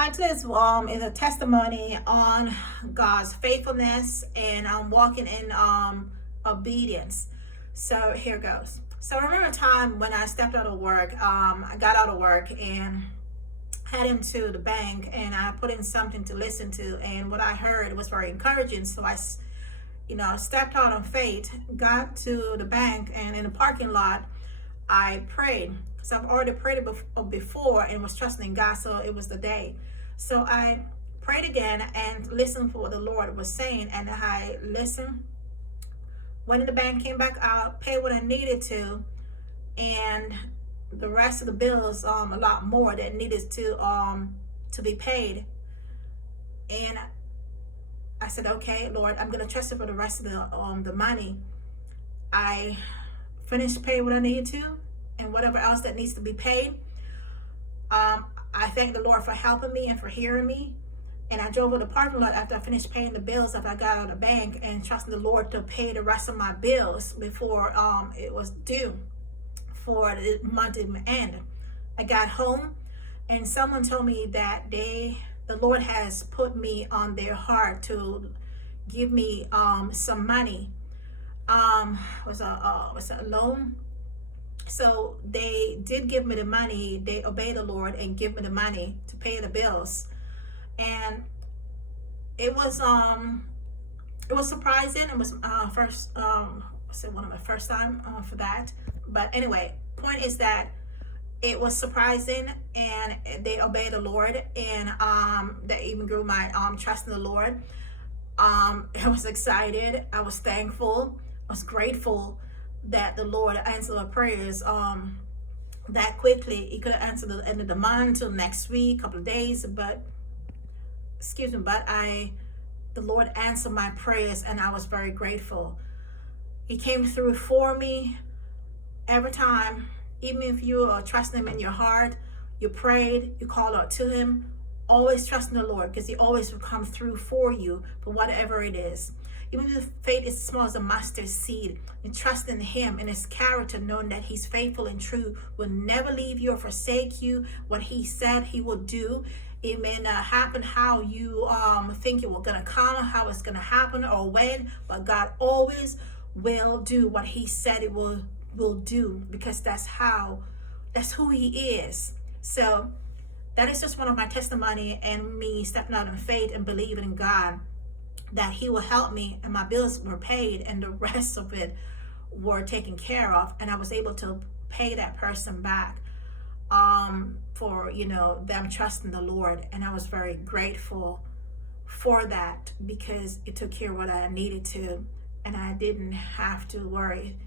Hi, today's is a testimony on God's faithfulness and walking in obedience. So here goes. So I remember a time when I stepped out of work. I got out of work and heading to the bank, and I put in something to listen to, and what I heard was very encouraging. So I stepped out on faith, got to the bank, and in the parking lot, I prayed. So I've already prayed before and was trusting God. So it was the day. So I prayed again and listened for what the Lord was saying. And I listened, went in the bank, came back out, paid what I needed to, and the rest of the bills, a lot more that needed to be paid. And I said, okay, Lord, I'm gonna trust you for the rest of the money. I finished paying what I needed to, and whatever else that needs to be paid. I thank the Lord for helping me and for hearing me. And I drove to the parking lot after I finished paying the bills after I got out of the bank, and trusting the Lord to pay the rest of my bills before it was due for the month to end. I got home, and someone told me that the Lord has put me on their heart to give me some money. Was a loan. So they did give me the money. They obeyed the Lord and give me the money to pay the bills. And it was surprising. It was first one of my first time for that. But anyway, point is that it was surprising, and they obeyed the Lord, and that even grew my trust in the Lord. I was excited. I was thankful. I was grateful that the Lord answered our prayers that quickly. He could have answered the end of the month till next week, couple of days, but the Lord answered my prayers, and I was very grateful. He came through for me every time. Even if you are trusting Him in your heart, you prayed, you called out to Him, always trust in the Lord, because He always will come through for you for whatever it is. Even if faith is small as a mustard seed, and trust in Him and His character, knowing that He's faithful and true, will never leave you or forsake you. What He said He will do, it may not happen how you think it was going to come, how it's going to happen, or when, but God always will do what He said it will do, because that's who He is. So that is just one of my testimony, and me stepping out in faith and believing in God that He will help me, and my bills were paid, and the rest of it were taken care of, and I was able to pay that person back for them trusting the Lord. And I was very grateful for that, because it took care of what I needed to, and I didn't have to worry,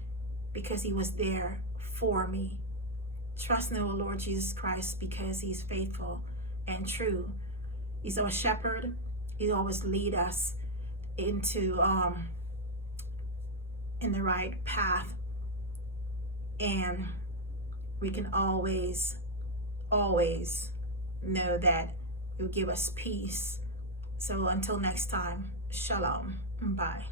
because He was there for me. Trusting in the Lord Jesus Christ, because He's faithful and true. He's our shepherd. He always lead us into in the right path, and we can always know that He will give us peace. So until next time, shalom, bye.